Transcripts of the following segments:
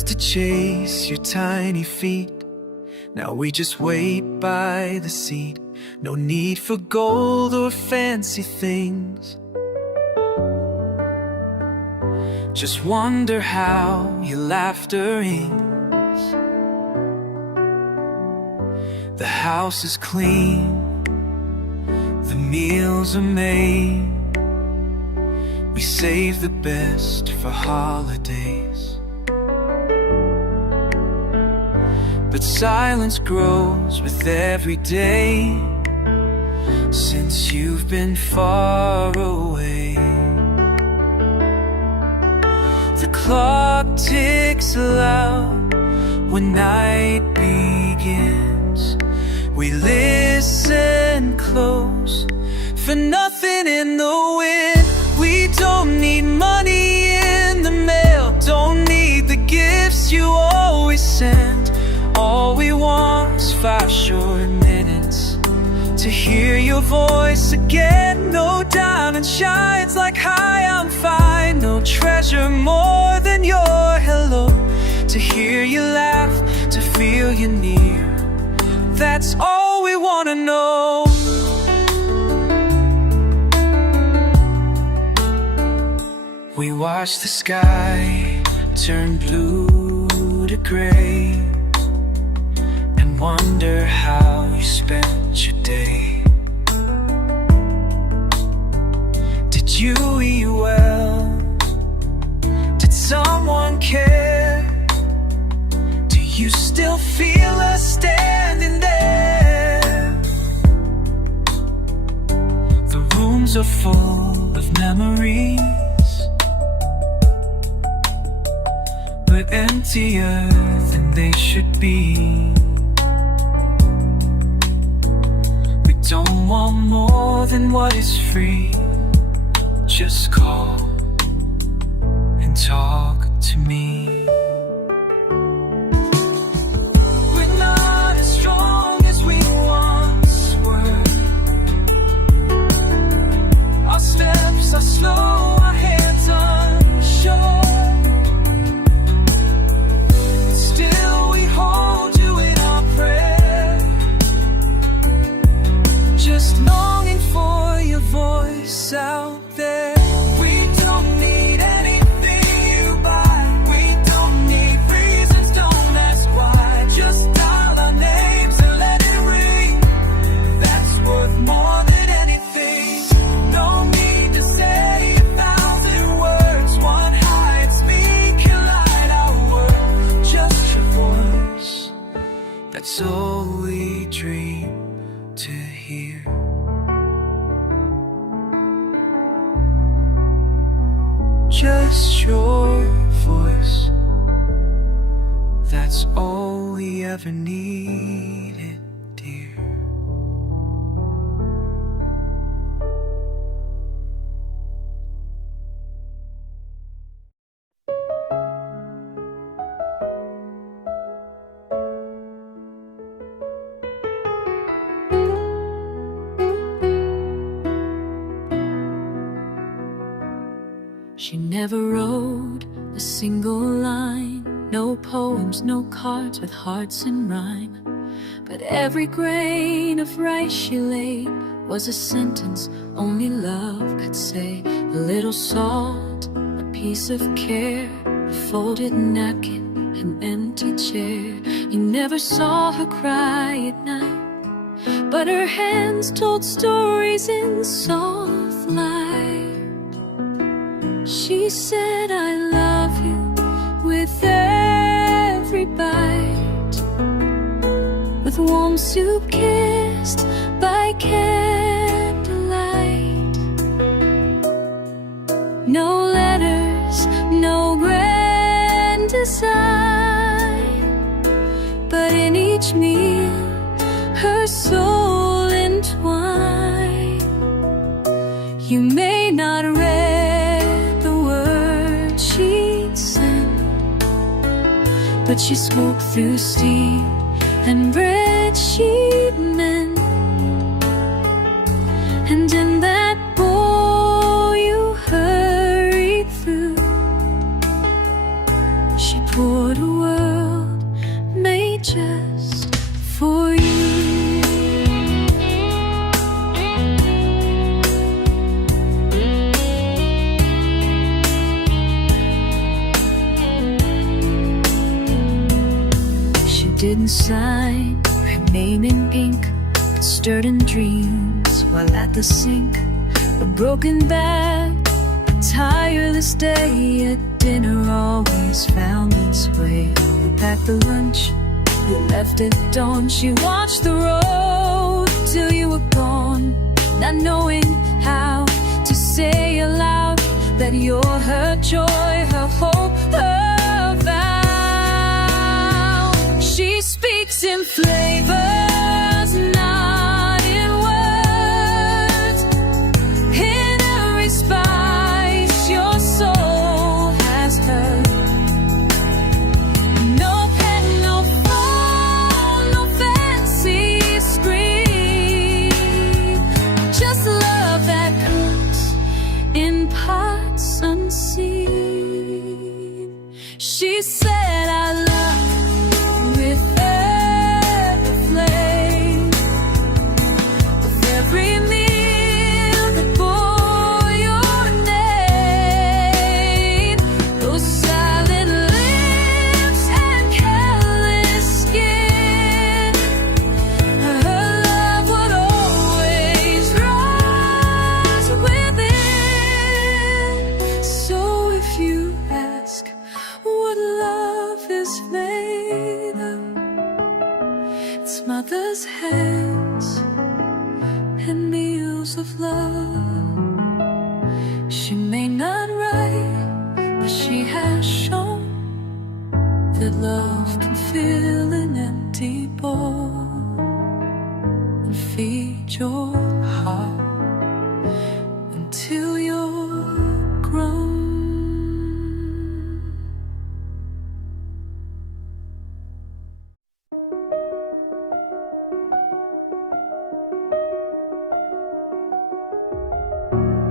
used to chase your tiny feet. Now we just wait by the seat. No need for gold or fancy things. Just wonder how your laughter rings. The house is clean, the meals are made. We save the best for holidays. But silence grows with every day since you've been far away. The clock ticks loud when night begins. We listen close for nothing in the wind. We don't need money in the mail, don't need the gifts you always send. All we want is 5 short minutes to hear your voice again. No diamond shines like hi, I'm fine. No treasure more than your hello. To hear you laugh, to feel you near, that's all we wanna know. We watch the sky turn blue to gray and wonder how you spent your day. Did you eat well? Did someone care? Do you still feel us standing there? The rooms are full of memories, but emptier than they should be. We don't want more than what is free. Just call and talk to me. We're not as strong as we once were. Our steps are slow, our hands unsure. Still we hold you in our prayer, just longing for your voice out there. We don't need anything you buy, we don't need reasons, don't ask why. Just dial our names and let it ring. That's worth more than anything. No need to say 1,000 words. One high speak can light our world. Just your voice, that's all we dream to hear. Just your voice, that's all we ever needed, dear. She never wrote a single line, no poems, no cards with hearts in rhyme. But every grain of rice she laid was a sentence only love could say. A little salt, a piece of care, a folded napkin, an empty chair. You never saw her cry at night, but her hands told stories in soft light. She said, I love you with every bite, with warm soup kissed by candlelight. No letters, no grand design, but in each meal her soul entwined. You may not read the words she'd sent, but she spoke through steam and bread she'd meant. And in that bowl you hurried through, she poured away just for you. She didn't sign her name in ink, but stirred in dreams while at the sink. A broken back, a tireless day at dinner always found its way. We packed the lunch, we left at dawn. She watched the road till you were gone, not knowing how to say aloud that you're her joy, her hope, her vow. She speaks in flavors, not in words. In every spice your soul has heard. No pen, no phone, no fancy screen, just love that comes in parts unseen. She said I love with every flame, with every meal that bore your name. Those silent lips and careless skin, her love would always rise within. So if you ask what love is made of, it's mother's hands and meals of love. She may not write, but she has shown that love can fill an empty bowl and feed your heart until you're grown.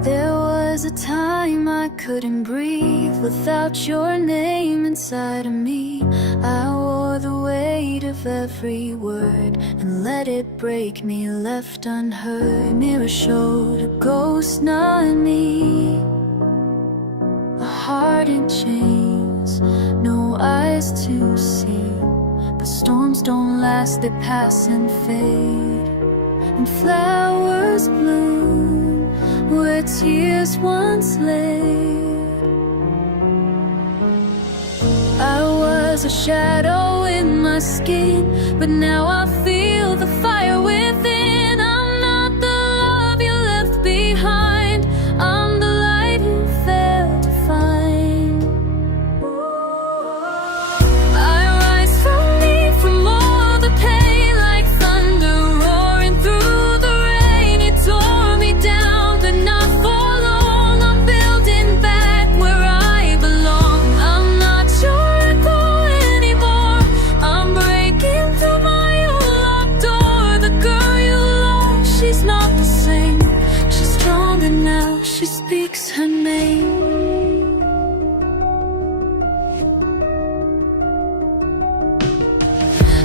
There was a time I couldn't breathe without your name inside of me. I wore the weight of every word and let it break me, left unheard. Mirror showed a ghost, not me. A heart in chains, no eyes to see. But storms don't last, they pass and fade, and flowers bloom where tears once lay. I was a shadow in my skin, but now I feel the fire within. I'm not the love you left behind, I'm the light you failed to find. I rise from me, from all the pain, like thunder roaring through the rain. It tore me down, but not for long. I'm building back where I belong. I'm not your echo anymore, I'm breaking through my own locked door. The girl you lost, she's not the same. She's stronger now, she speaks her name.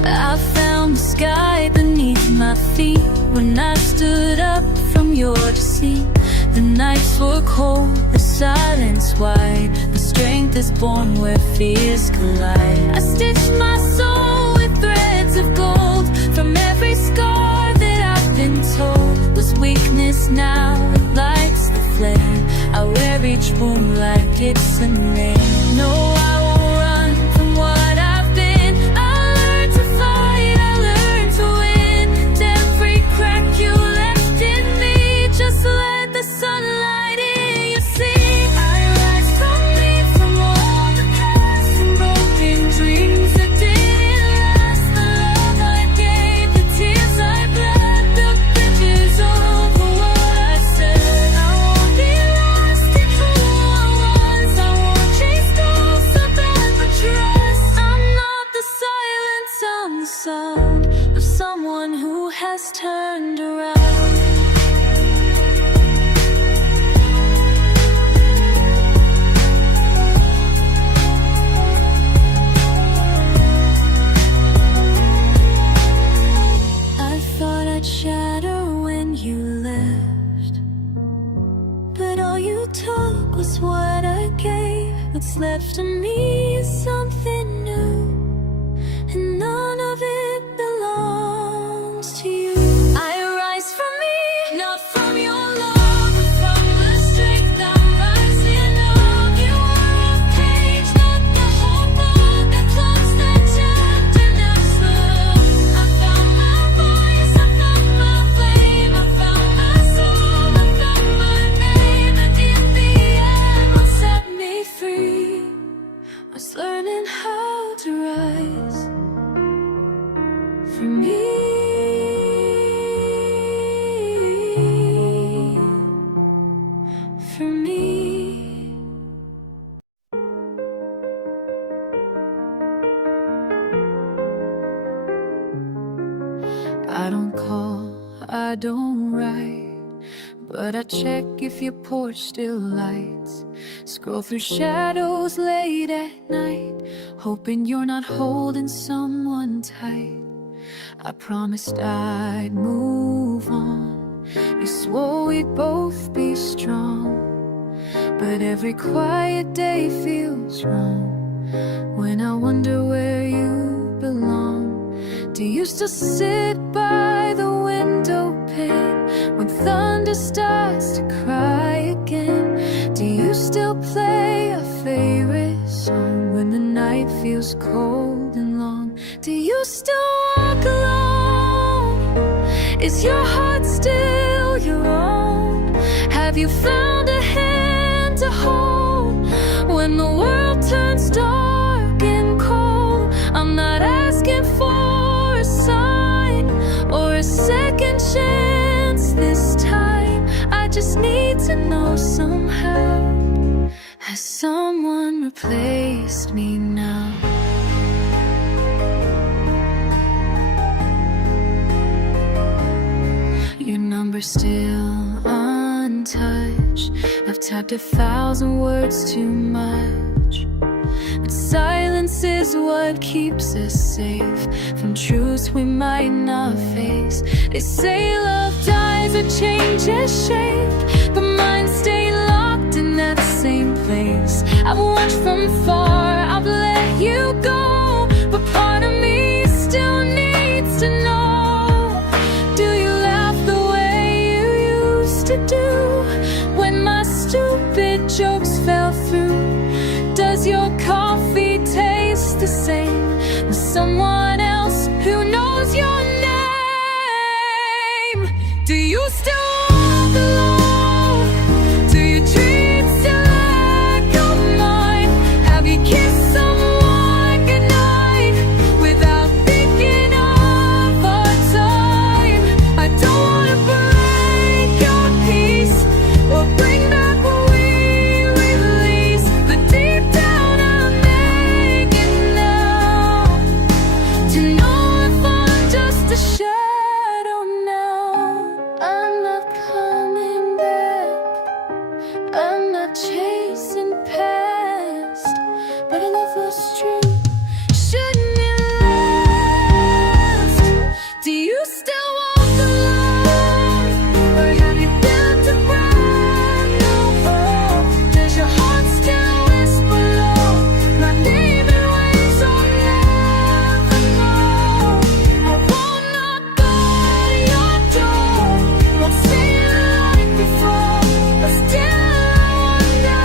I found the sky beneath my feet when I stood up from your deceit. The nights were cold, the silence wide. The strength is born where fears collide. I stitched my soul with threads of gold from every scar that I've been told was weakness. Now it lights the flame. I wear each wound like it's a name. No, I won't run from what I've been. I learned to fight, I learned to win. And every crack you left in me, just let the sunlight in. You see, I rise from me, from all the past and broken dreams that didn't last. The love I gave, the tears I bled, built bridges over what I said. I won't be lost in who I was, I won't chase ghosts of ever trust. I'm not the silence, I'm the sound of someone who has turned around. left of me is something new, and none of it belongs to you. I arise from me, not from your love, but from the strength I'm rising up. You are a page, not the whole book, that closed that chapter next look. I found my voice, I found my flame, I found my soul, I found my name, and in the end what set me free was learning how to rise for me. For me. I don't call, I don't write, but I check if your porch still lights. Scroll through shadows late at night, hoping you're not holding someone tight. I promised I'd move on, you swore we'd both be strong, but every quiet day feels wrong when I wonder where you belong. Do you still sit by the window pane when thunder starts to cry again? Do you still play a favorite song when the night feels cold and long? Do you still walk alone? Is your heart still your own? Have you found a hand to hold when the world turns dark and cold? I'm not asking for a sign or a second chance this time. I just need to know somehow, has someone replaced me now? Your number's still untouched. I've typed 1,000 words too much, but silence is what keeps us safe from truths we might not face. They say love dies or changes shape, but mine stay locked in that same place. I've watched from far, I've let you go, but part of me still needs to know. Do you laugh the way you used to do when my stupid jokes fell through? Does your coffee taste the same as someone else who knows your name? Do you still walk alone? Do your dreams still echo mine? Have you kissed someone goodnight without thinking of our time? I don't wanna break your peace or bring back what we released, but deep down I'm aching now to know if I'm just a shadow now. I'm not coming back, I'm not chasing past, but I love was true. Shouldn't it last? Do you still walk alone, or have you built a brand new home? Does your heart still whisper low my name in ways I'll never know? I won't knock on your door, won't say it like before, but still I wonder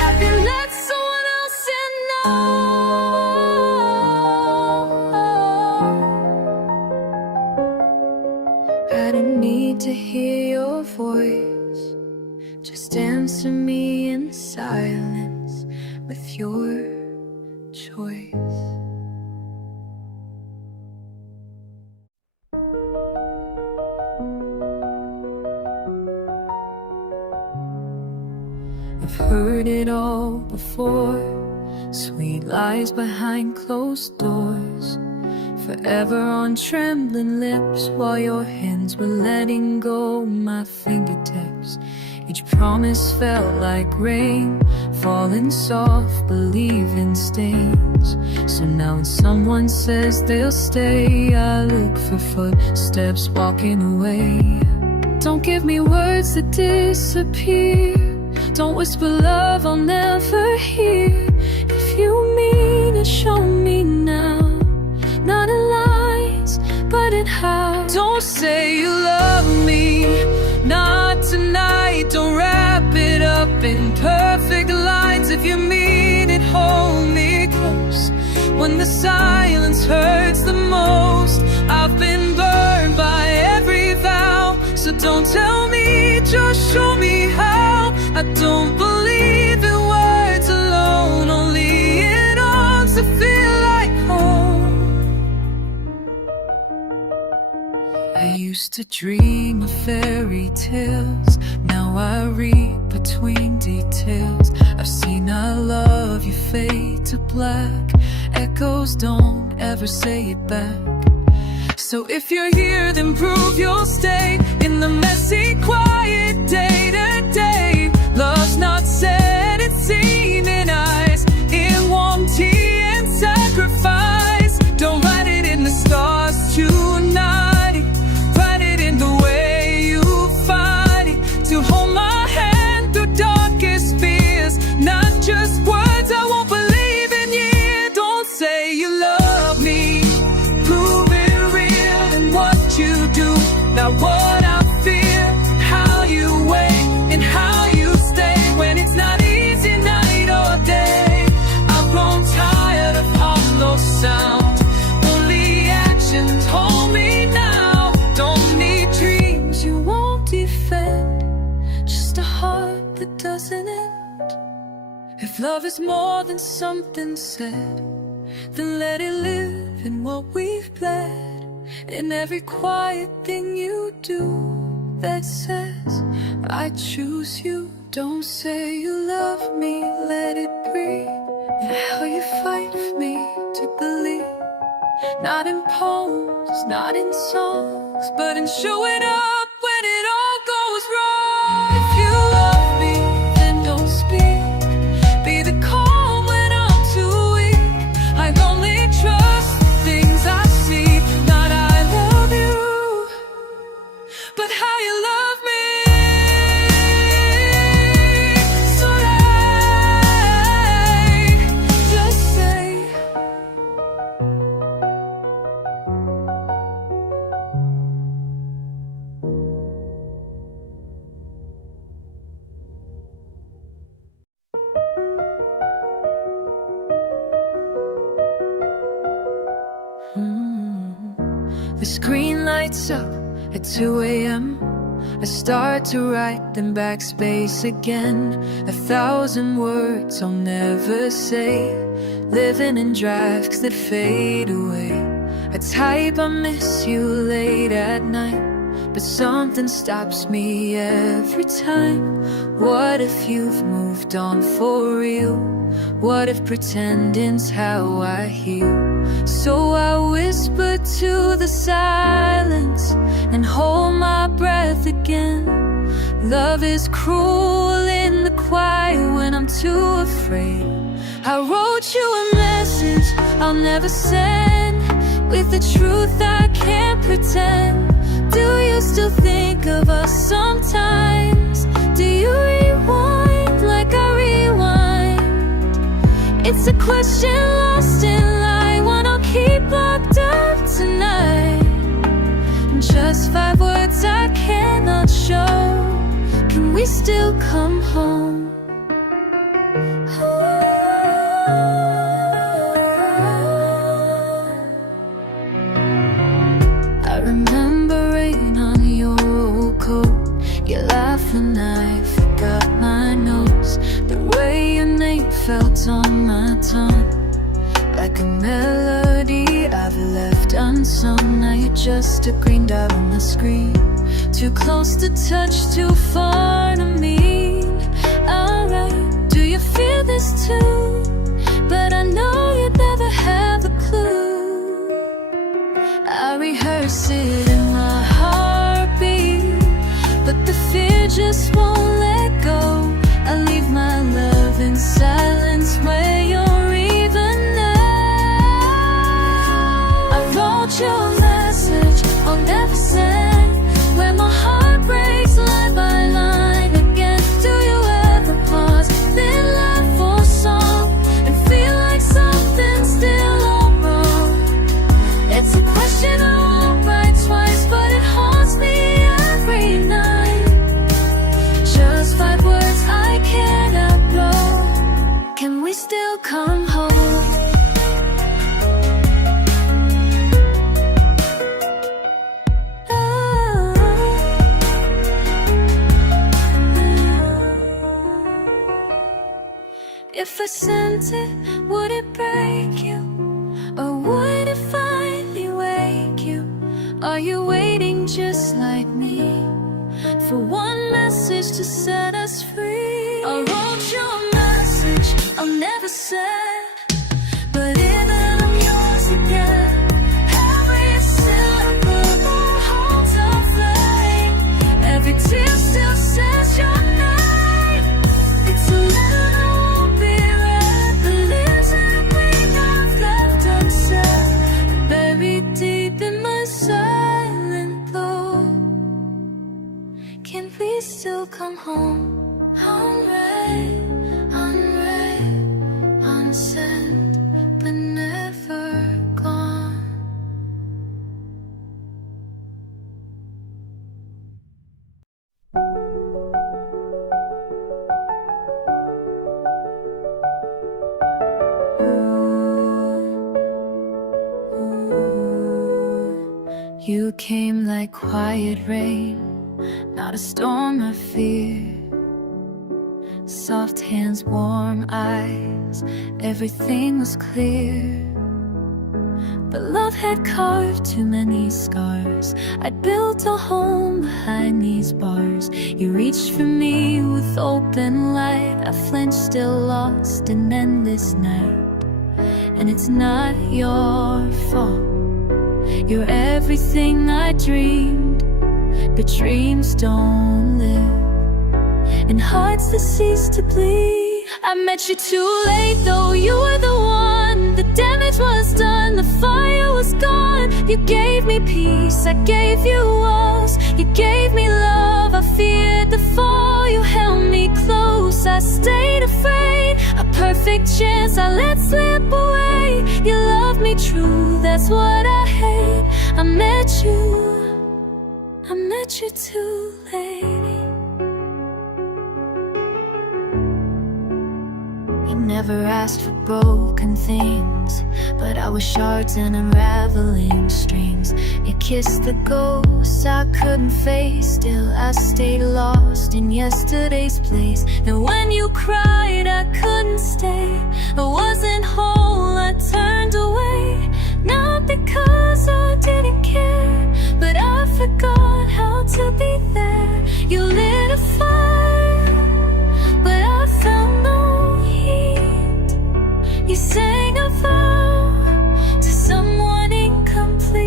have you let someone else in now? I didn't need to hear your voice, just answer me in silence with your choice. I've heard it all before, sweet lies behind closed doors, forever on trembling lips while your hands were letting go my fingertips. Each promise felt like rain, falling soft, believing stains. So now when someone says they'll stay, I look for footsteps walking away. Don't give me words that disappear. Don't whisper love I'll never hear. If you mean it, show me now. Not in lies, but in how. Don't say you love me, not tonight. Don't wrap it up in perfect lines. If you mean it, hold me close. When the silence hurts the most, I've been burned by every vow. So don't tell me, just show me how. I don't believe in words alone, only in arms that feel like home. I used to dream of fairy tales, now I read between details. I've seen I love you fade to black. Echoes don't ever say it back. So if you're here, then prove you'll stay in the messy, quiet day-to-day. Love's not said, it's seen in eyes, in warm tea and sacrifice. Don't write it in the stars tonight, write it in the way you find it. To hold my hand through darkest fears, not just words I won't believe in years. Don't say you love me, prove it real in what you do, not what I fear. How you wait and how you stay when it's not easy night or day. I've grown tired of hollow sound, only actions hold me now. Don't need dreams you won't defend, just a heart that doesn't end. If love is more than something said, then let it live in what we've bled. In every quiet thing you do that says I choose you. Don't say you love me, let it breathe. And how you fight for me to believe, not in poems, not in songs, but in showing up when it all goes wrong. If you love me, then don't speak. Be the calm when I'm too weak. I only trust the things I see, not I love you, but how you love me. So I just say, the screen lights up at 2 a.m. I start to write, then backspace again. 1,000 words I'll never say, living in drafts that fade away. I type I miss you late at night, but something stops me every time. What if you've moved on for real? What if pretending's how I heal? So I whisper to the silence and hold my breath again. Love is cruel in the quiet when I'm too afraid. I wrote you a message I'll never send, with the truth I can't pretend. Do you still think of us sometimes? Do you rewind like I rewind? It's a question lost in light, one I'll keep locked up tonight. Just 5 words I cannot show. Can we still come home? I remember rain on your old coat, your laugh when I forgot my nose, the way your name felt on my tongue, like a melody I've left unsung. Now you're just a green dot on the screen, too close to touch, too far to mean. Alright, do you feel this too? But I know you'd never have a clue. I rehearse it in my heartbeat, but the fear just won't let go. I leave my love in silence where you're even now. I wrote you a message I'll never send, where my heart breaks Can we still come home? If I sent it, would it break you? Or would it finally wake you? Are you waiting just like me for one message to set us free? I wrote your message, I'll never send, but even I'm yours again. Every syllable holds a flame. Every tear still says your name. It's a letter won't be read, the lips that we have left unsaid, buried deep in my silent thought. Can we still come home? Unread, unread, unsent, but never gone. You came like quiet rain, not a storm of fear. Soft hands, warm eyes, everything was clear. But love had carved too many scars. I'd built a home behind these bars. You reached for me with open light. I flinched, still lost in endless night. And it's not your fault. You're everything I dreamed, but dreams don't live in hearts that cease to bleed. I met you too late, though you were the one. The damage was done, the fire was gone. You gave me peace, I gave you walls. You gave me love, I feared the fall. You held me close, I stayed afraid. A perfect chance I let slip away. You loved me true, that's what I hate. I met you too late. You never asked for broken things, but I was shards and unraveling strings. You kissed the ghosts I couldn't face, still I stayed lost in yesterday's place. And when you cried I couldn't stay, I wasn't whole, I turned away. Not because I didn't care, but I forgot how to be there. You lit a fire, but I felt no heat. You sang a vow to someone incomplete.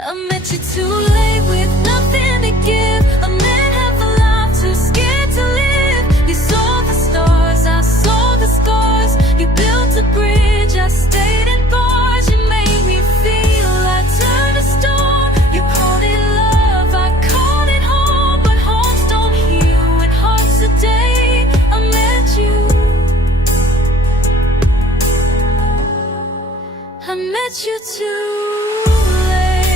I met you too late with nothing to give. A man half alive, too scared to live. You saw the stars, I saw the scars. You built a bridge, I stayed in bars. You made me feel I turned to stone. You called it love, I called it home. But homes don't heal when hearts are dead. I met you too late.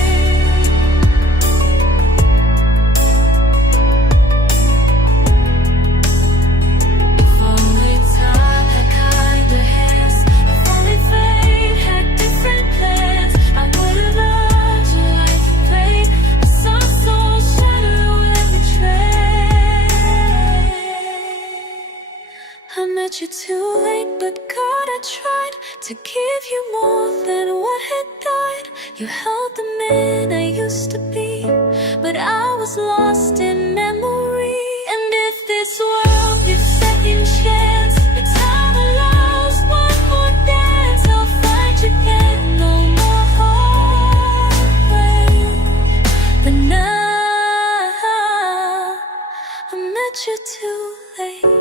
If only time had kinder hands, if only fate had different plans, I would have loved you like you prayed. I saw souls shatter with betrayed. I met you too late, but God, I tried to give you more than what had died. You held the man I used to be, but I was lost in memory. And if this world gives second chance, the time allows one more dance, I'll find you again, no more heartbreak. But now I met you too late.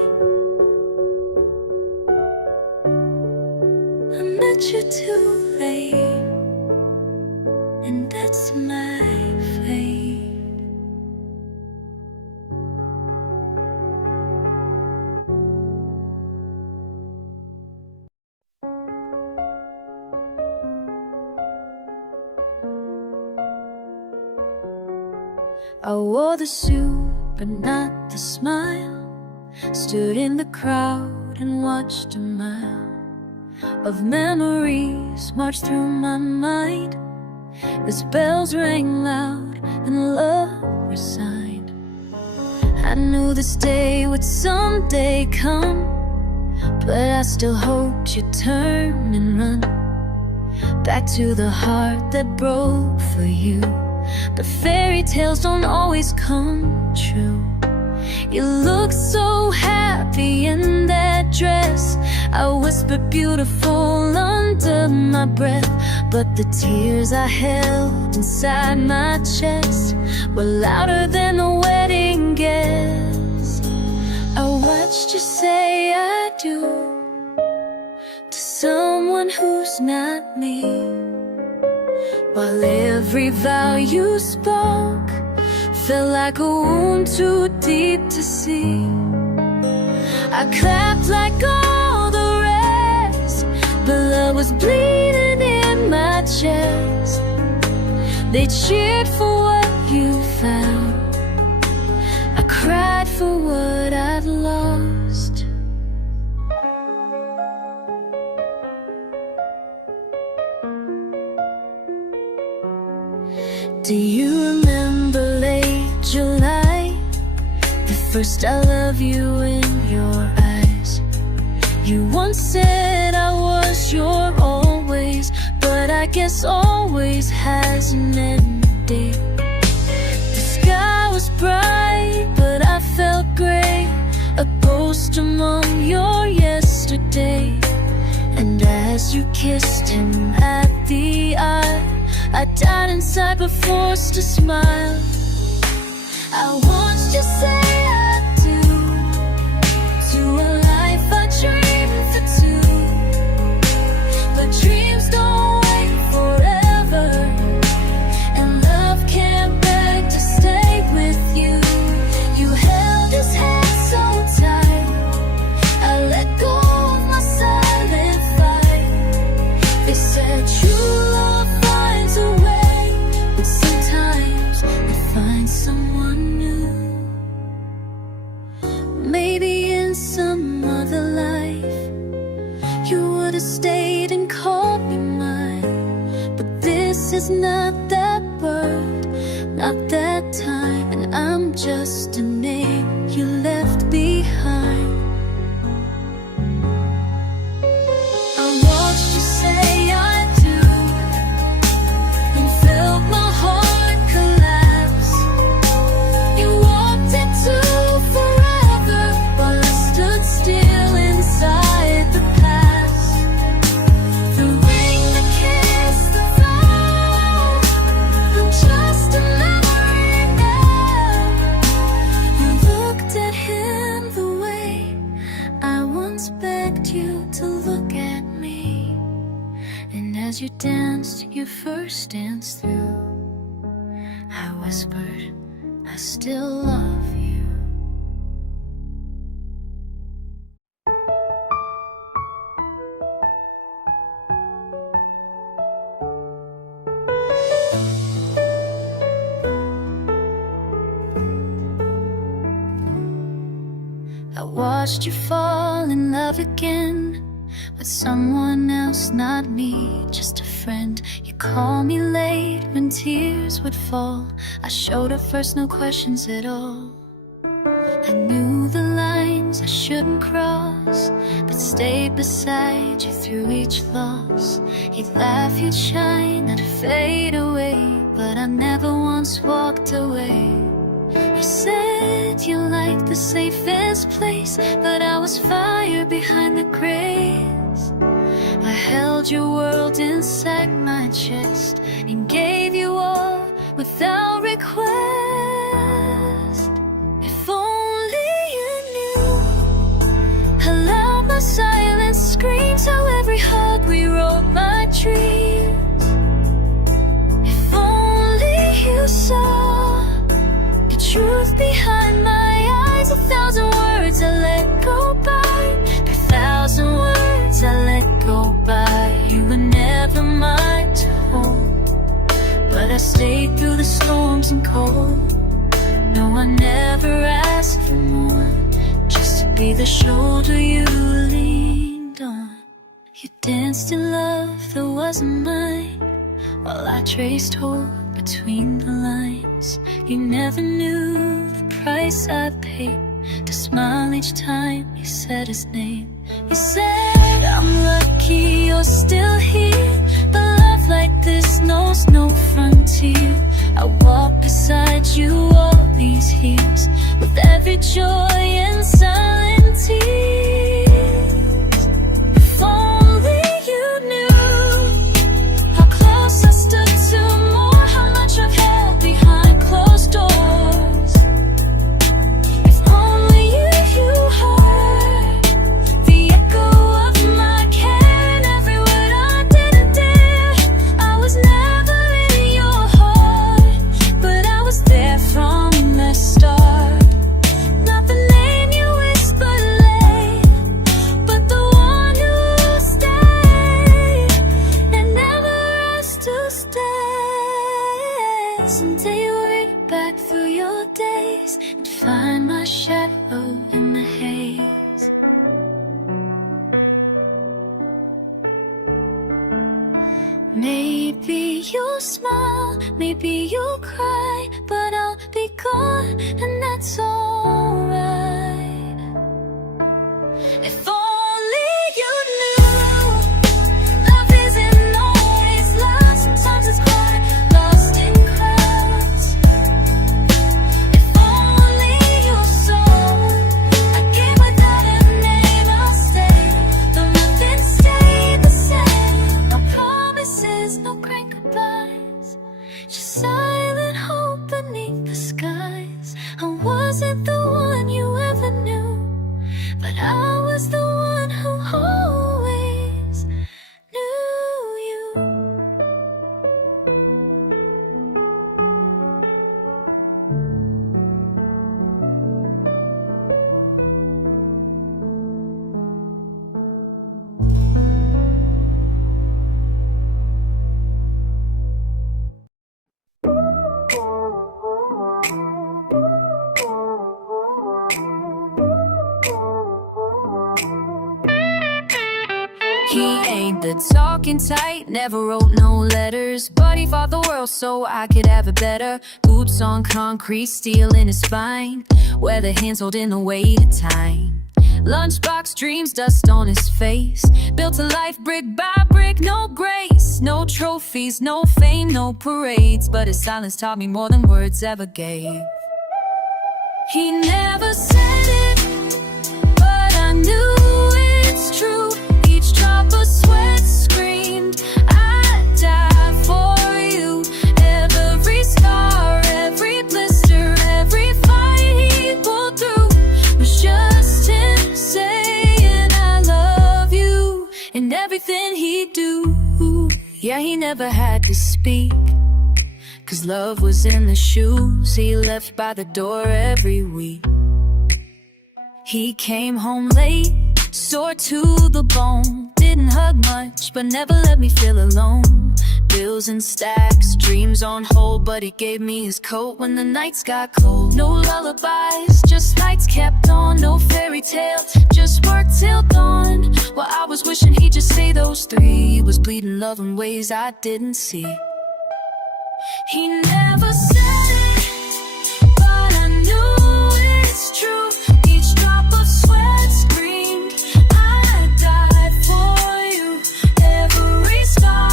I met you too late, and that's my fate. I wore the suit, but not the smile. stood in the crowd and watched a mile of memories march through my mind as bells rang loud and love resigned. I knew this day would someday come, but I still hoped you'd turn and run back to the heart that broke for you. But fairy tales don't always come true. You look so happy in that dress. I whispered beautiful under my breath, but the tears I held inside my chest were louder than a wedding guest. I watched you say I do to someone who's not me, while every vow you spoke felt like a wound too deep to see. I clapped like all the rest, but love was bleeding in my chest. They cheered for what you found, I cried for what I'd lost. Do you remember late July, the first I love you in your eyes? You once said I was your always, but I guess always has an end date. The sky was bright, but I felt gray, a ghost among your yesterday. And as you kissed him at the aisle, I died inside but forced to smile. I watched you say I do to a life I dreamed for two. But dreams don't wait forever, and love can't beg to stay with you. You held his hand so tight, I let go of my silent fight. They said true love finds a way, but sometimes we find someone new. Maybe in some other life you would have stayed and called me mine, but this is not that bird, not that time, and I'm just a name you left behind. I watched you say I do, and felt my heart collapse. You walked into forever, while I stood still inside the past. The ring, the kiss, the vow, I'm just a memory now. You looked at him the way I once begged you to look at me, and as you danced your first dance through, I whispered, I still love you. I watched you fall in love again with someone else, not me, just a friend. You call me late when tears would fall. I showed up first, no questions at all. I knew the lines I shouldn't cross, but stayed beside you through each loss. You'd laugh, you'd shine, I'd fade away, but I never once walked away. You said you liked the safest place, but I was fire behind the grace. I held your world inside my chest and gave you all without request. If only you knew how loud my silence screams, how every hug rewrote my dreams. If only you saw the truth behind my eyes, 1,000 words I let go by, 1,000 words I let go by. You were never mine to hold, but I stayed through the storms and cold. No, I never asked for more, just to be the shoulder you leaned on. You danced in love that wasn't mine, while I traced hope between the lines. You never knew the price I paid to smile each time you said his name. You said, I'm lucky you're still here, but love like this knows no frontier. I walk beside you all these years, with every joy and silent tears. If only you knew how close I stood to more, how much I've held behind closed doors. If only you heard the echo of my care and every word I didn't dare. I was never in your heart, but I was there from the start. Not the name you whispered late, but the one who stayed and never asked to stay. Someday you wake back through your days and find my shadow in the haze. Maybe you'll smile, maybe you'll cry, but I'll be gone and that's alright. If only you knew love isn't always love, sometimes it's quite lost in crowds. If only you saw I came without a name, I'll stay, though nothing stayed the same. No promises, no great goodbyes, just silent hope beneath the skies. I wasn't the one you ever knew, but I was the one who always knew you. He ain't the talking type, never wrote no letters, but he fought the world so I could have it better. Boots on concrete, steel in his spine, where the hands holding the weight of time. Lunchbox dreams, dust on his face, built a life brick by brick, no grace, no trophies, no fame, no parades, but his silence taught me more than words ever gave. He never said it, but I knew it's true. Each drop of sweat screamed, I'd die for you. Every scar, every blister, every fight he pulled through was just him saying I love you. And everything he'd do, yeah, he never had to speak, 'cause love was in the shoes he left by the door every week. He came home late, sore to the bone, didn't hug much, but never let me feel alone. Bills and stacks, dreams on hold, but he gave me his coat when the nights got cold. No lullabies, just lights kept on, no fairy tale, just work till dawn. While I was wishing he'd just say those three, he was bleeding love in ways I didn't see. He never said it, but I knew it's true. Each drop of sweat screamed, I'd die for you. Every scar,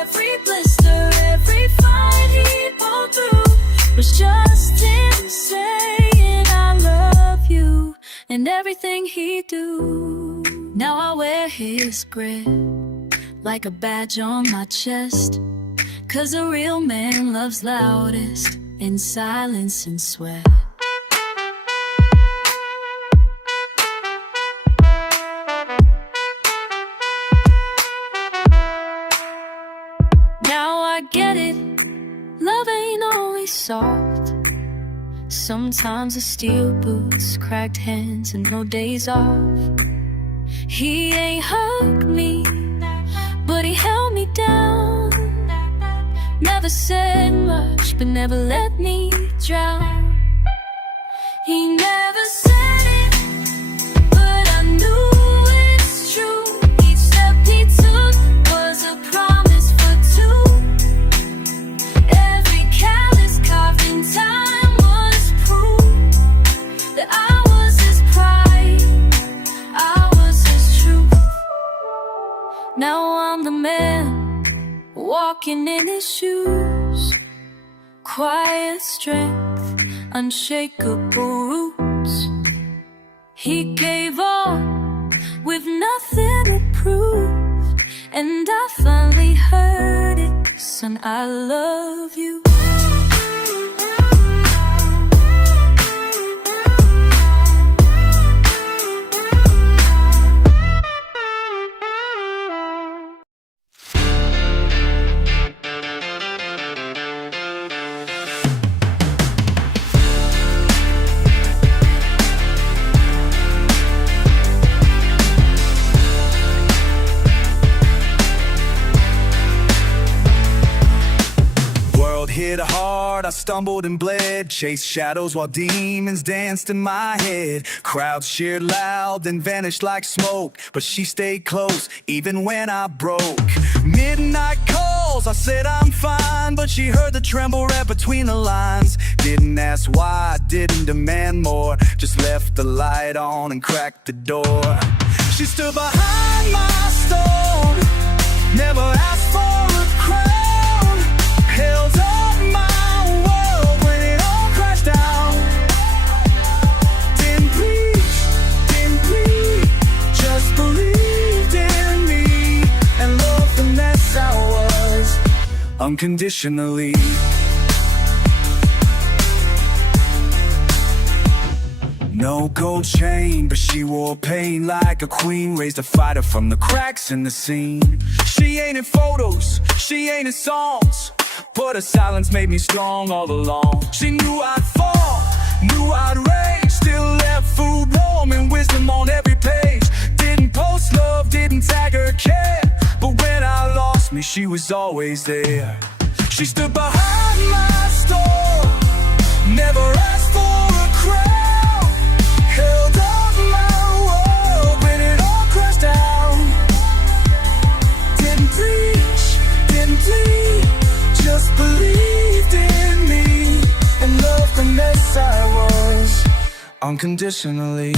every blister, every fight he pulled through was just him saying I love you. And everything he do, now I wear his grip like a badge on my chest, 'cause a real man loves loudest in silence and sweat. Now I get it, love ain't always soft. Sometimes the steel boots, cracked hands, and no days off. He ain't hugged me, but he held me down. Never said much, but never let me drown. He never said it, Now I'm the man walking in his shoes. Quiet strength, unshakable roots. He gave all with nothing to prove, and I finally heard it. Son, I love you. Hit hard, I stumbled and bled, chased shadows while demons danced in my head. Crowds cheered loud, then vanished like smoke, but she stayed close, even when I broke. Midnight calls, I said I'm fine, but she heard the tremble read between the lines. Didn't ask why, didn't demand more, just left the light on and cracked the door. She stood behind my stone, never asked for a crown, held up unconditionally. No gold chain, but she wore pain like a queen, raised a fighter from the cracks in the scene. She ain't in photos, she ain't in songs, but her silence made me strong all along. She knew I'd fall, knew I'd rage, still left food warm and wisdom on every page. Didn't post love, didn't tag her care, but when I lost me, she was always there. She stood behind my store, never asked for a crown, held up my world when it all crashed down. Didn't preach, didn't plead, just believed in me and loved the mess I was unconditionally.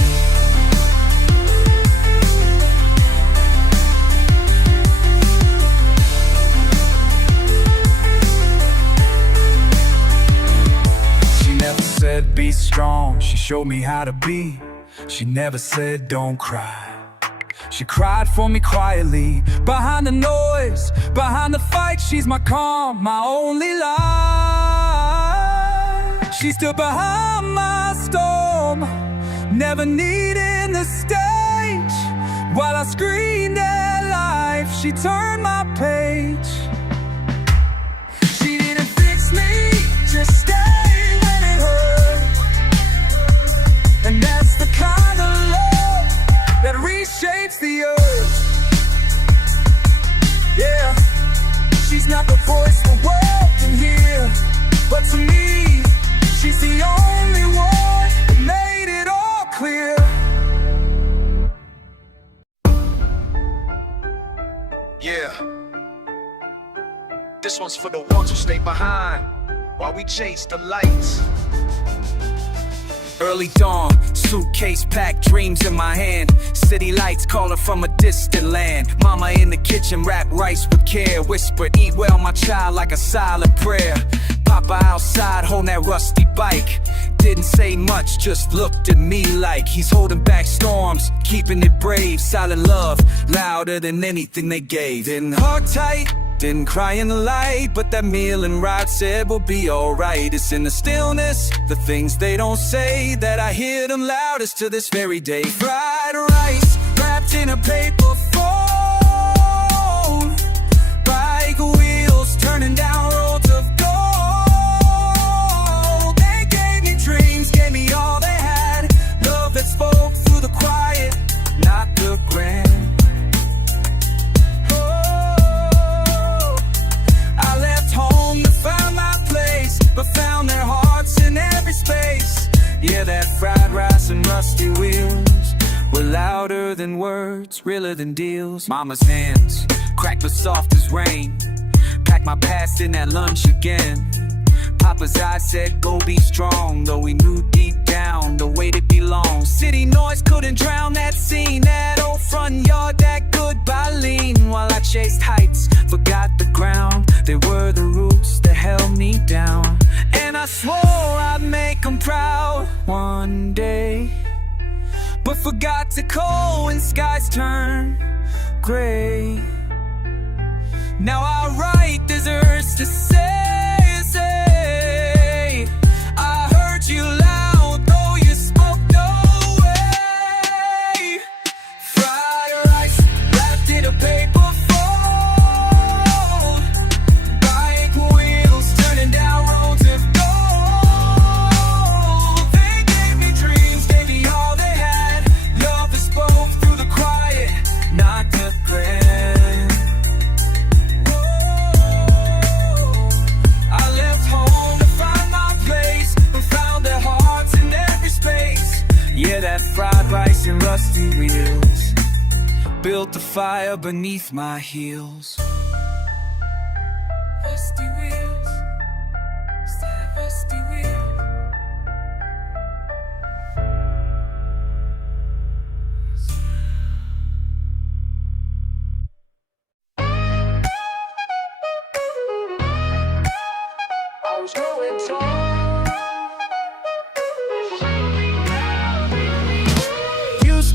Said be strong, she showed me how to be. She never said don't cry. She cried for me quietly, behind the noise, behind the fight. She's my calm, my only light. She stood behind my storm, never needing the stage. While I screamed at life, she turned my page. She didn't fix me, just stay. And that's the kind of love that reshapes the earth. Yeah, she's not the voice the world can hear, but to me, she's the only one that made it all clear. Yeah, this one's for the ones who stay behind while we chase the lights. Early dawn, suitcase packed, dreams in my hand. City lights calling from a distant land. Mama in the kitchen, wrap rice with care. Whispered, eat well, my child, like a silent prayer. Papa outside, holding that rusty bike. Didn't say much, just looked at me like he's holding back storms, keeping it brave. Silent love, louder than anything they gave. Didn't hug tight, didn't cry in the light, but that meal and ride said we'll be alright. It's in the stillness, the things they don't say, that I hear them loudest to this very day. Fried rice, wrapped in a paper fold. Bike wheels, turning down roads of gold. They gave me dreams, gave me all they had. Love that spoke through the quiet, not the grand. But found their hearts in every space. Yeah, that fried rice and rusty wheels were louder than words, realer than deals. Mama's hands, cracked but soft as rain. Packed my past in that lunch again. Papa's eyes said, go be strong, though we knew deep down the weight it belongs. City noise couldn't drown that scene. That old front yard, that goodbye lean. While I to cold when skies turn gray. Now I write deserts to say, I heard you loud, though you spoke no way. Fried rice wrapped in a paper fold, bike wheels turning down roads of gold. They gave me dreams, gave me all they had. Love that spoke through the quiet, not the grand. Yeah, that fried rice and rusty wheels built the fire beneath my heels. Rusty wheels, sad rusty wheels. I was going tall.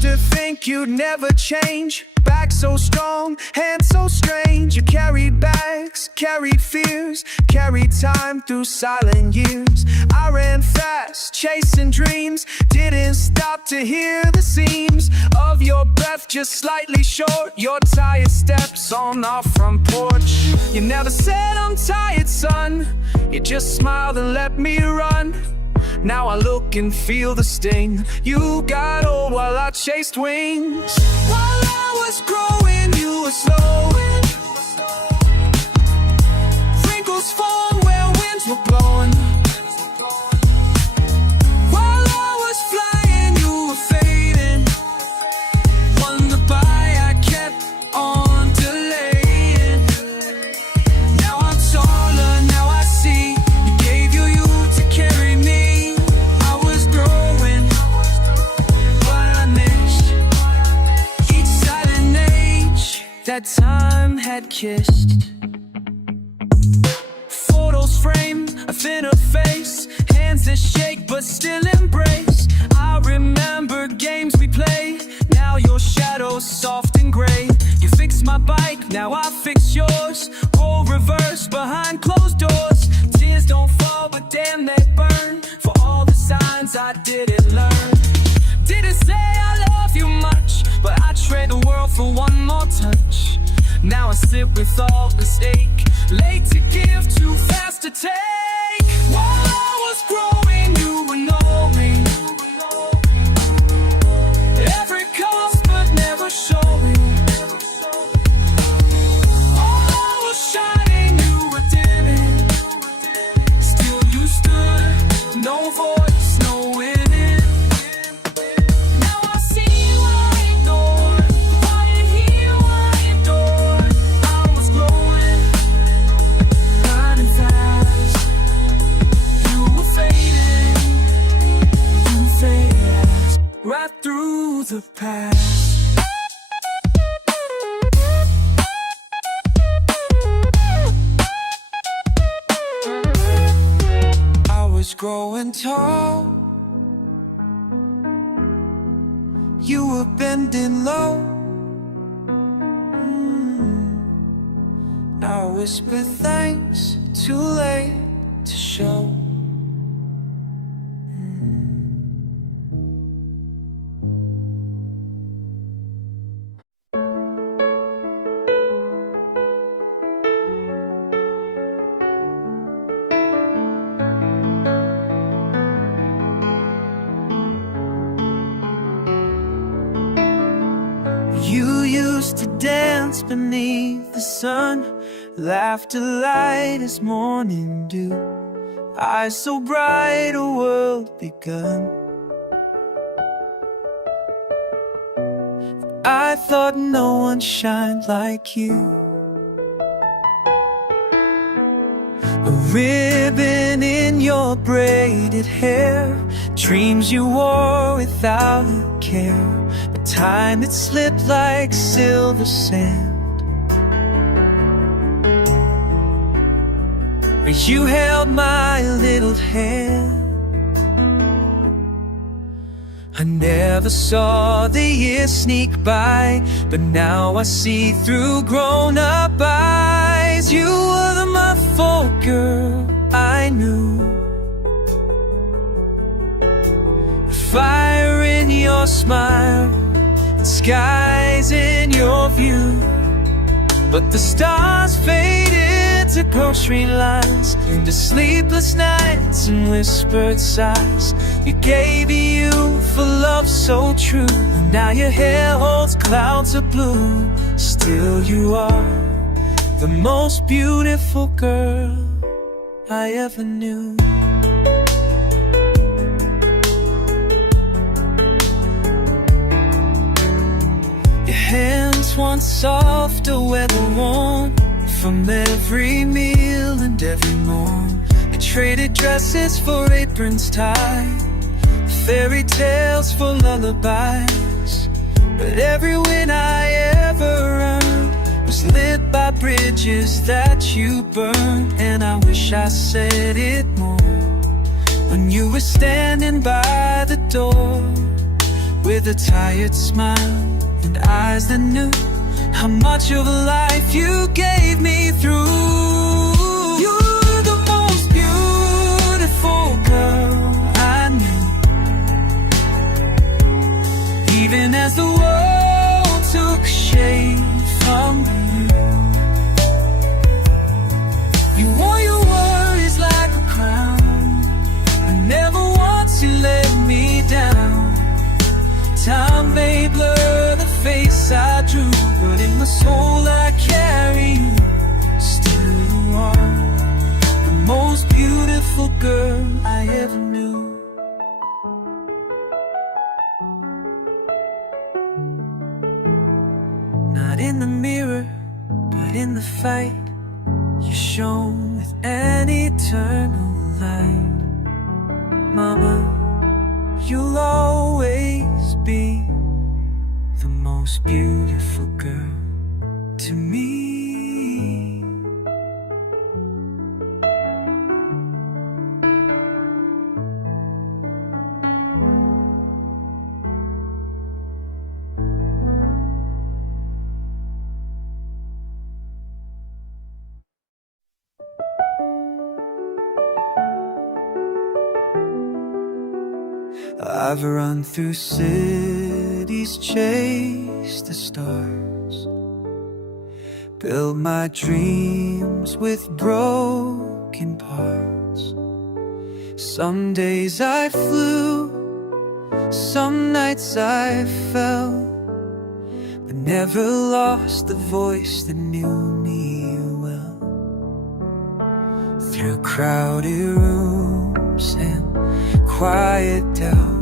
To think you'd never change. Back so strong, hands so strange. You carried bags, carried fears, carried time through silent years. I ran fast, chasing dreams, didn't stop to hear the seams of your breath just slightly short. Your tired steps on our front porch. You never said I'm tired, son. You just smiled and let me run. Now I look and feel the sting. You got old while I chased wings. While I was growing, you were slowing. Wrinkles form where winds were blowing. While I was flying, you were fading. Wonder by I kept on delaying. Now I'm taller, now I see. You gave your youth to carry me. That time had kissed. Photos frame a thinner face, hands that shake but still embrace. I remember games we played. Now your shadow's soft and gray. You fixed my bike, now I fix yours. Roll reverse behind closed doors. Tears don't fall, but damn they burn. For all the signs I didn't learn. Didn't say I love you much, but I trade the world for one more touch. Now I sit with all the stake. Late to give, too fast to take. While I was growing, you would know me. Every cost, but never showing. All I was shining, you were dimming. Still you stood, no voice, no winning. Right through the past. I was growing tall. You were bending low. Now I whisper thanks, too late to show. You used to dance beneath the sun, laughter light as morning dew, eyes so bright a world begun. I thought no one shined like you. A ribbon in your braided hair, dreams you wore without a care, but time that slipped like silver sand. You held my little hand. I never saw the years sneak by, but now I see through grown-up eyes. You were the muffled girl I knew, fire in your smile, skies in your view. But the stars faded to grocery lines, into sleepless nights and whispered sighs. You gave you for love so true, and now your hair holds clouds of blue. Still you are the most beautiful girl I ever knew. Your hands once soft, a weather worn from every meal and every morn. You traded dresses for aprons tied, fairy tales for lullabies. But every win I ever earned was lit by bridges that you burned. And I wish I said it more when you were standing by the door, with a tired smile and eyes that knew how much of a life you gave me through. You're the most beautiful girl I knew, even as the world took shape from you. You wore your worries like a crown, and never once you let me down. Time may blur the face I drew, but in my soul I carry you. Still you are the most beautiful girl I ever knew. Not in the mirror, but in the fight, you shone with an eternal light. Mama, you'll always be the most beautiful girl to me. I've run through cities, chased the stars, built my dreams with broken parts. Some days I flew, some nights I fell, but never lost the voice that knew me well. Through crowded rooms and quiet doubt,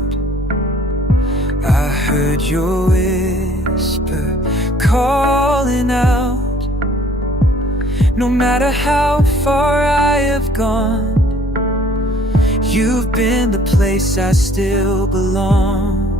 I heard your whisper calling out. No matter how far I have gone, you've been the place I still belong.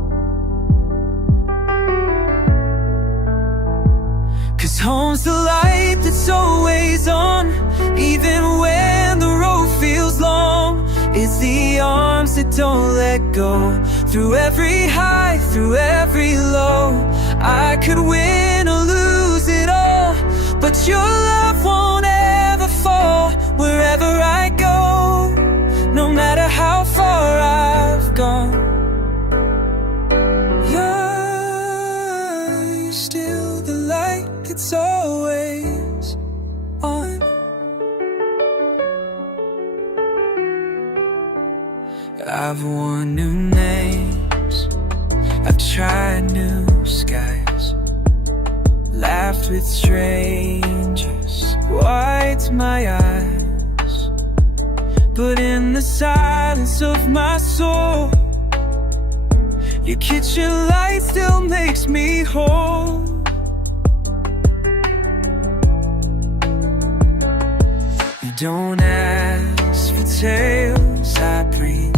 'Cause home's the light that's always on, even when the road feels long. It's the arms that don't let go, through every high, through every low. I could win or lose it all, but your love won't ever fall. Wherever I go, no matter how far I've gone, you're still the light that's always on. I've worn new names, I've tried new skies, laughed with strangers, wiped my eyes. But in the silence of my soul, your kitchen light still makes me whole. You don't ask for tales I bring,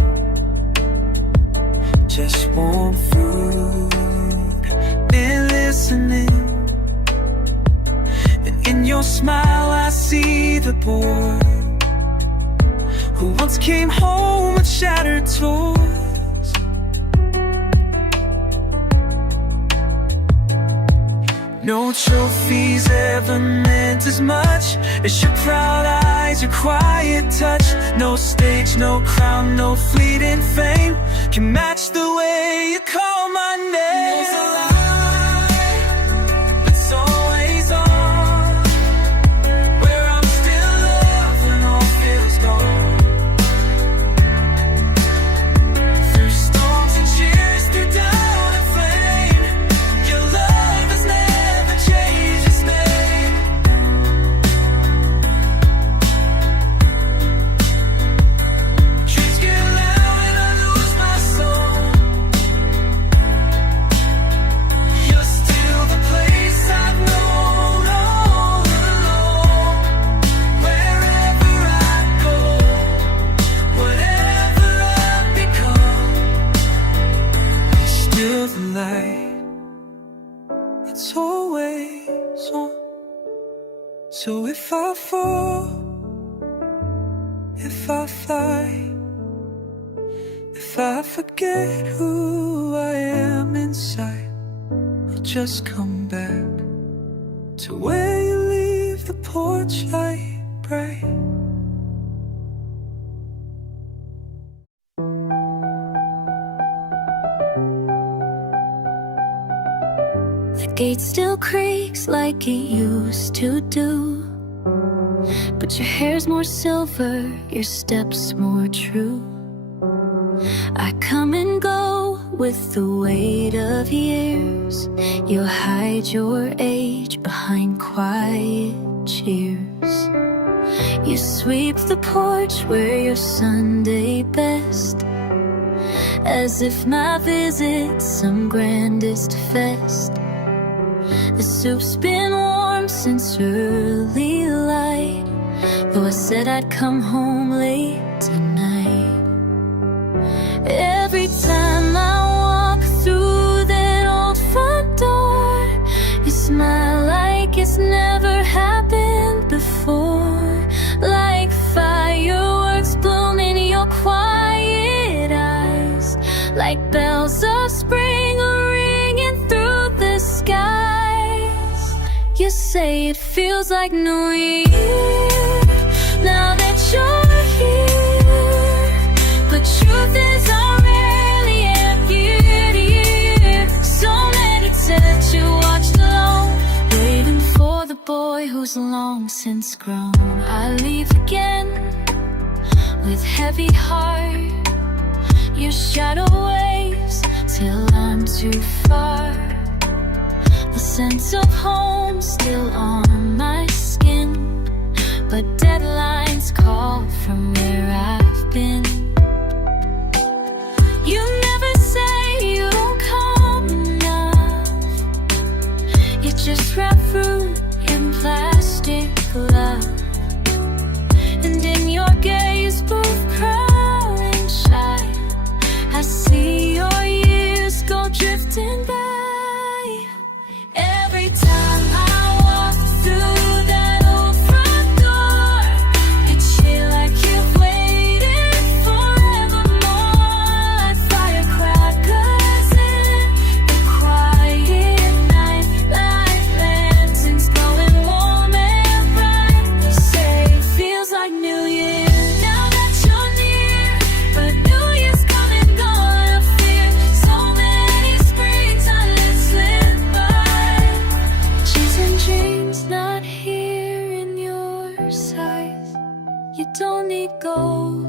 just warm food, been listening. And in your smile I see the boy who once came home with shattered toys. No trophies ever meant as much as your proud eyes, your quiet touch. No stage, no crown, no fleeting fame can match the way you call my name. There's a light that's always on, where I'm still loved when all feels gone. Through storms and cheers, through down and flame, your love has never changed its name. Dreams get loud when I lose my soul. You're still the place I've known all along. Wherever I go, whatever I become, you're still the light that's always on. So if I fall, if I fly, if I forget who I am inside, I'll just come back to where you leave the porch light bright. The gate still creaks like it used to do, but your hair's more silver, your steps more true. I come and go with the weight of years. You'll hide your age behind quiet cheers. You sweep the porch, wear your Sunday best, as if my visit's some grandest fest. The soup's been warm since early light, though I said I'd come home late tonight. Every time I walk through that old front door, you smile like it's never happened before. Like fireworks bloom in your quiet eyes, like bells of spring ringing through the skies. You say it feels like New Year now that you're here, but truth is I rarely am year to year. So many times you watched alone, waiting for the boy who's long since grown. I leave again with heavy heart, your shadow waves till I'm too far. The sense of home still on my skin, but deadlines call from where I've been. You never say you don't come enough, you just wrap fruit in plastic love. And in your gaze, both proud and shy, I see your years go drifting by. Every time I walk through that old front door, you chill like you've waited forevermore. Like firecrackers in the quiet night, like lanterns glowing warm and bright. You say it feels like New Year now that you're near, but New Year's come and gone. I fear so many springs I let slip by. Chasing dreams not here in your size. You don't need gold,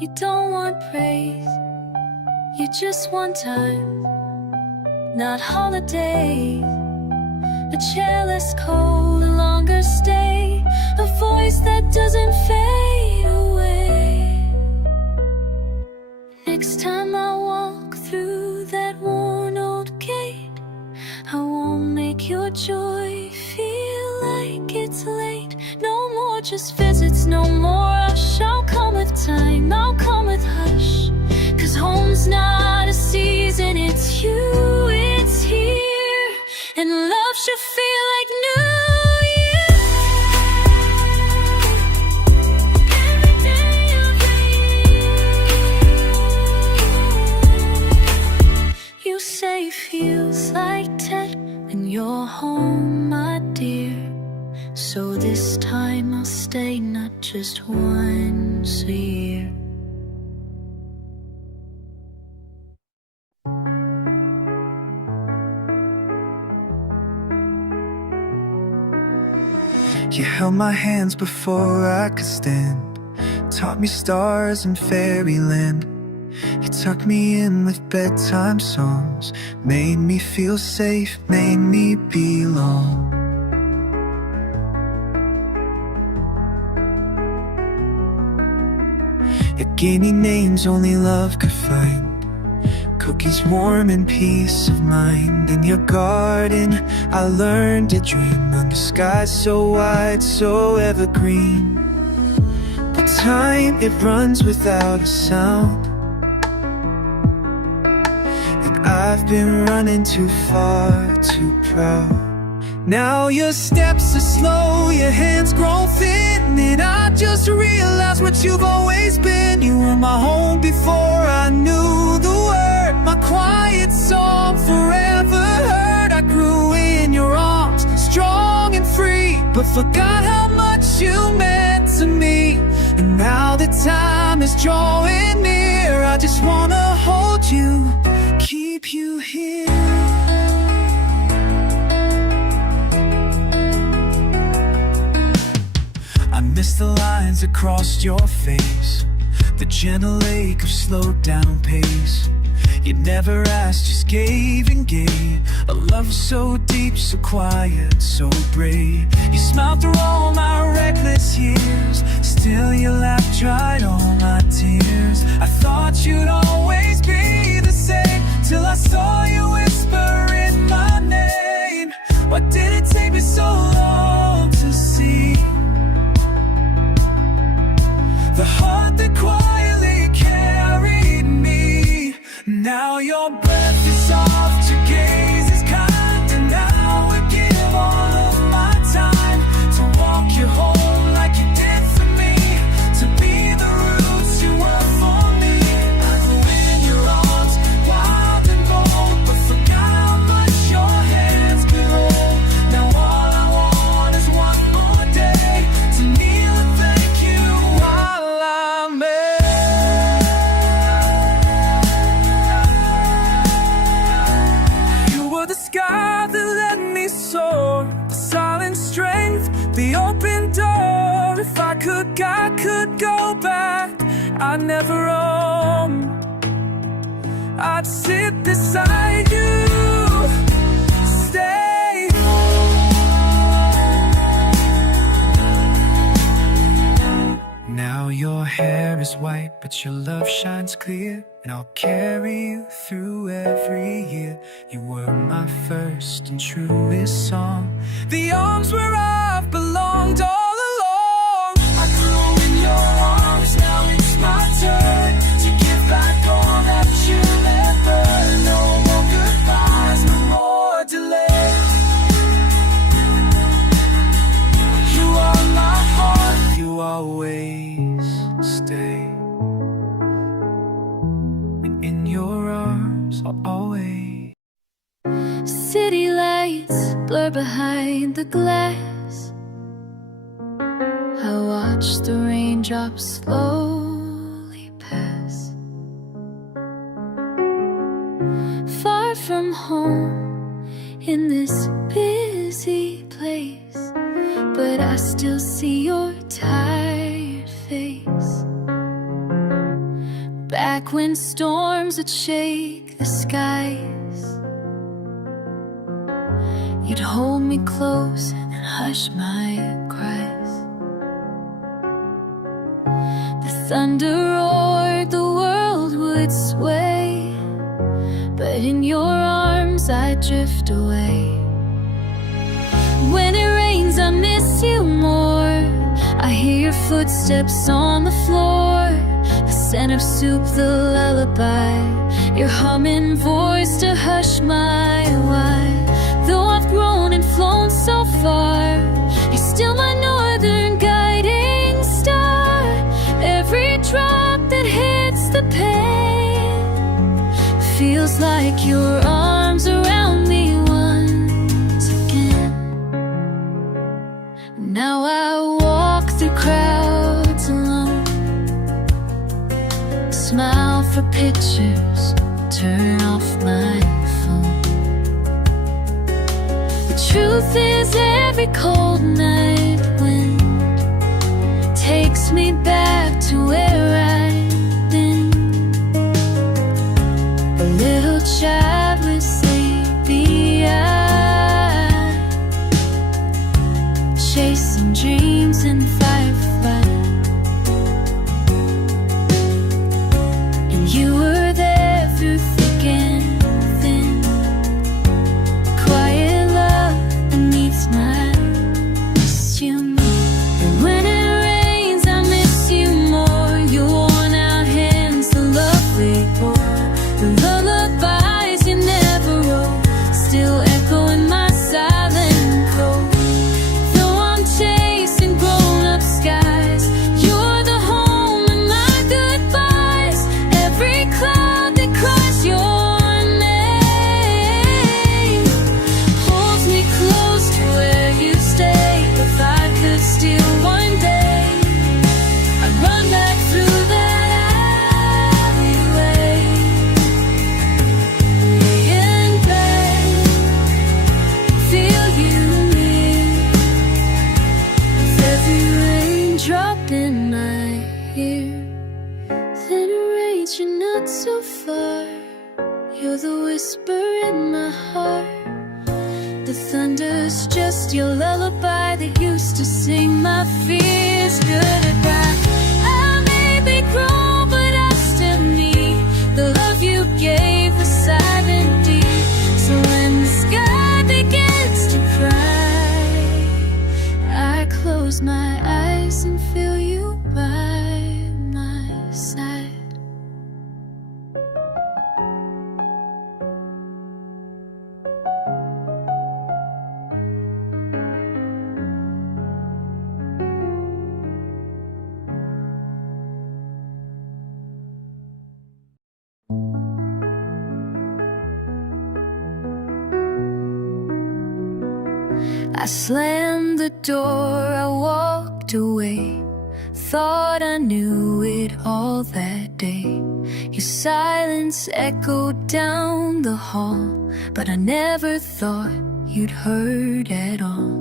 you don't want praise, you just want time, not holidays. A chair less cold, a longer stay, a voice that doesn't fade away. Next time I walk through that worn old gate, I won't make your joy feel like it's late. No more just visits, no more rush. I'll come with time, I'll come with hush, 'cause home's not a season, it's you, it's here. And love should feel like New Year. Every day of the year. You say it feels like 10 when you're your home, my dear. So this time I'll stay, not just once a year. You held my hands before I could stand, taught me stars and fairyland. You tucked me in with bedtime songs, made me feel safe, made me belong. You gave me names only love could find, cookies warm and peace of mind. In your garden I learned to dream, under skies so wide, so evergreen. But time, it runs without a sound, and I've been running too far, too proud. Now your steps are slow, your hands grow thin, and I just realized what you've always been. You were my home before I knew the word, my quiet song forever heard. I grew in your arms, strong and free, but forgot how much you meant to me. And now the time is drawing near, I just wanna hold you, keep you here. I miss the lines across your face, the gentle ache of slowed down pace. You never asked, just gave and gave, a love so deep, so quiet, so brave. You smiled through all my reckless years, still your laugh dried all my tears. I thought you'd always be the same, till I saw you whisper in my name. Why did it take me so long to see the heart that quietly carried me? Now your breath is soft, your gaze is kind, and now I give all of my time to walk you home like you did for me, to be the roots you were for me. I grew in your arms, wild and bold, but forgot how much your hands could hold. Now all I want is one more day to kneel and thank you while I'm the sky that let me soar, the silent strength, the open door. If I could go back, I'd never roam. I'd sit beside you, stay. Now your hair is white, but your love shines clear, and I'll carry you through every year. You were my first and truest song, the arms where I've belonged all along. I grew in your arms, now it's my turn to give back all that you never. No more goodbyes, no more delay. You are my heart, you always stay. In your arms, I'll always. City lights blur behind the glass. I watch the raindrops slowly pass. Far from home in this busy place, but I still see your tired face. Back when storms would shake the skies, you'd hold me close and hush my cries. The thunder roared, the world would sway, but in your arms I'd drift away. When it rains I miss you more, I hear your footsteps on the floor, the scent of soup, the lullaby, your humming voice to hush my why. Though I've grown and flown so far, you're still my northern guiding star. Every drop that hits the pane feels like your arms around me once for pictures, turn off my phone. The truth is every cold night wind takes me back to where I've been. A little child with sleepy eyes, chasing dreams and fireflies. And you were there through thick and thin. Quiet love beneath my miss you more. And when it rains, I miss you more. Your worn out hands, the love we bore, the lullabies you never wrote, still echo in my silent cold. Though I'm chasing grown-up skies, you're the home in my goodbyes. Every cloud that cries your name holds me close to where you stay. If I could steal one day, I'd run back through that alleyway, lay in bed, feel you near, with every raindrop in my ear. Then a rage, you're not so far. You're the whisper in my heart. The thunder's just your lullaby that used to sing my fears goodbye. I may be grown, but I still need the love you gave, the silent deep. So when the sky begins to cry, I close my eyes and feel you by my side. I slammed the door, I walked away. Thought I knew it all that day. Your silence echoed down the hall, but I never thought you'd heard at all.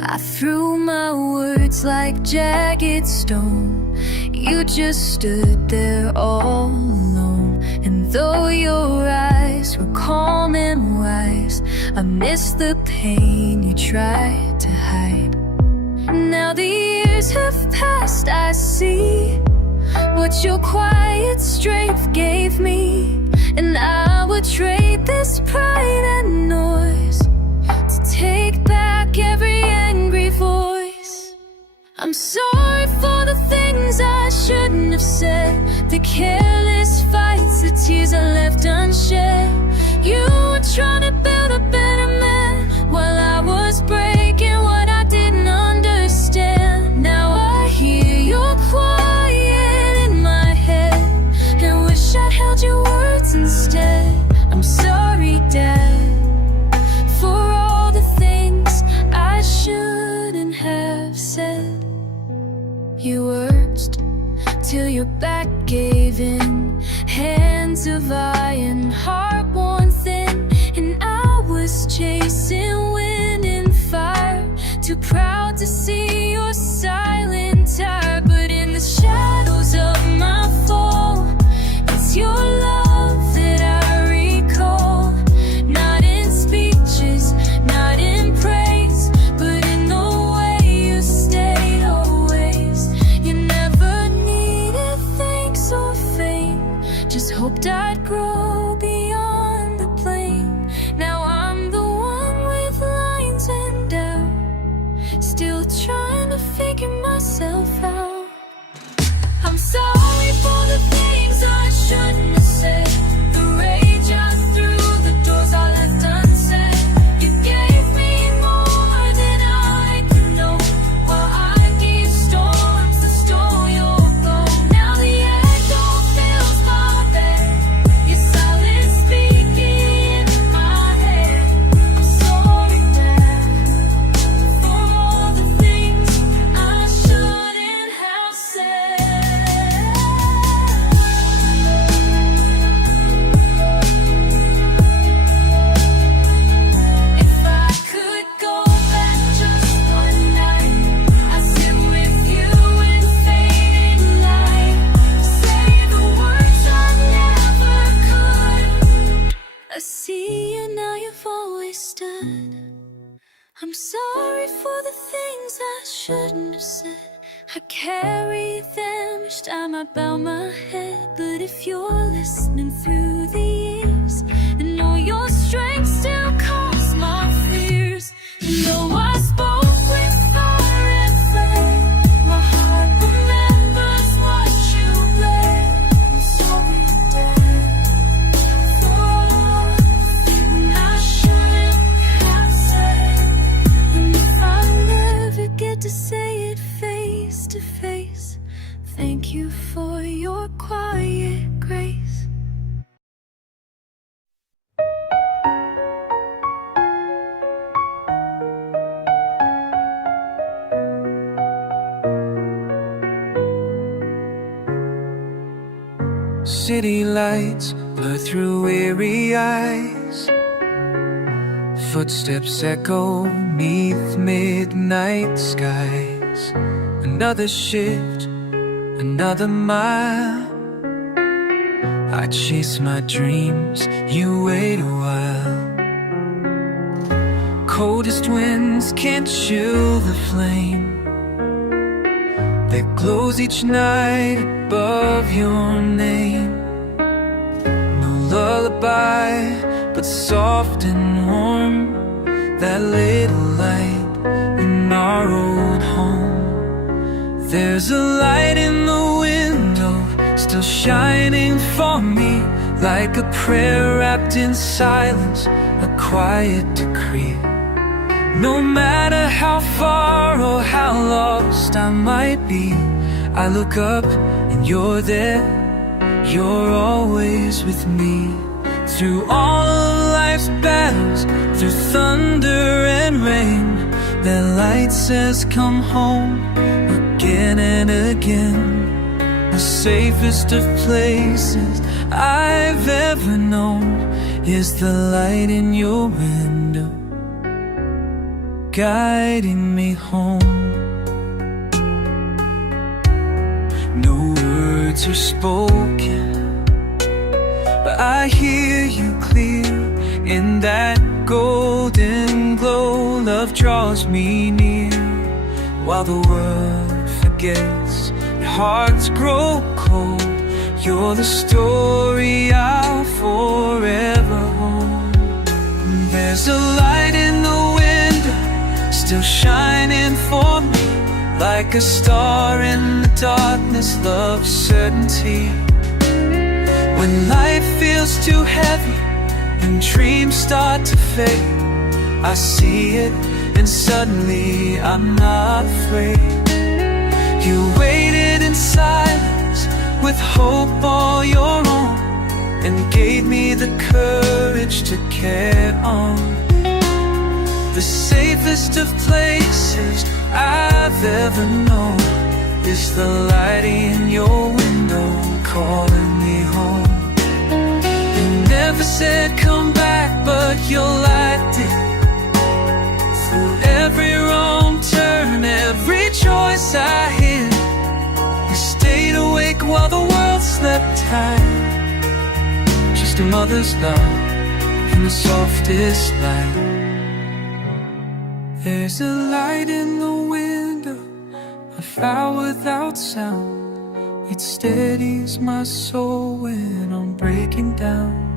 I threw my words like jagged stone. You just stood there all alone. And though your eyes were calm and wise, I missed the pain you tried to hide. Now the years have passed, I see what your quiet strength gave me. And I would trade this pride and noise to take back every angry voice. I'm sorry for the things I shouldn't have said, the careless fights, the tears I left unshed. You were trying to build a better man while I was breaking what I didn't understand. Now I hear your quiet in my head and wish I'd held your words instead. I'm sorry, Dad, for all the things I shouldn't have said. You worked till your back gave in, hands of iron, heart worn thin. And I was chasing wind and fire, too proud to see your silent tire. But in the shadows of my fall, it's your love that I recall. Not in speeches, not in praise, but in the way you stayed always. You never needed thanks or fame, just hoped I'd grow beyond the blame. Now I'm the one with lines and doubt, still trying to figure my I'm sorry for the things I shouldn't have said. I carry them each time I bow my head. But if you're listening through the years, then know your strength still calms my fears. And though I spoke with fire and flame, my heart remembers what you read. I'm sorry again for all the things I shouldn't have said. And if I never get to say it face to face, thank you for your quiet grace. City lights blur through weary eyes. Footsteps echo neath midnight skies. Another shift, another mile. I chase my dreams, you wait a while. Coldest winds can't chill the flame that glows each night above your name. No lullaby, but soft and warm, that little light in our old home. There's a light in the window, still shining for me, like a prayer wrapped in silence, a quiet decree. No matter how far or how lost I might be, I look up and you're there, you're always with me. Through all of life's battles, through thunder and rain, that light says come home again and again. The safest of places I've ever known is the light in your window, guiding me home. No words are spoken, but I hear you clear. In that golden glow, love draws me near. While the world forgets and hearts grow cold, you're the story I'll forever hold. There's a light in the window, still shining for me, like a star in the darkness, love's certainty. When life feels too heavy and dreams start to fade, I see it and suddenly I'm not afraid. You waited in silence with hope all your own, and gave me the courage to carry on. The safest of places I've ever known is the light in your window, calling me home. You never said come back, but your light did. Through every wrong turn, every choice I hid, you stayed awake while the world slept tight. Just a mother's love in the softest light. There's a light in the window, a fire without sound. It steadies my soul when I'm breaking down.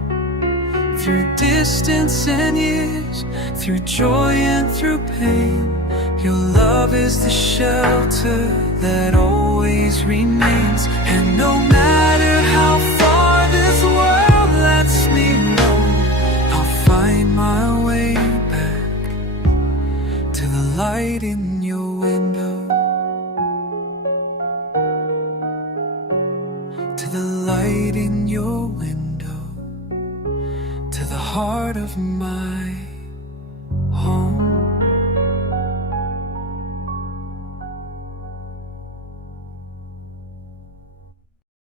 Through distance and years, through joy and through pain, your love is the shelter that always remains. And no matter how far this world lets me know, I'll find my way back to the light in your window, to the light in your window, to the heart of my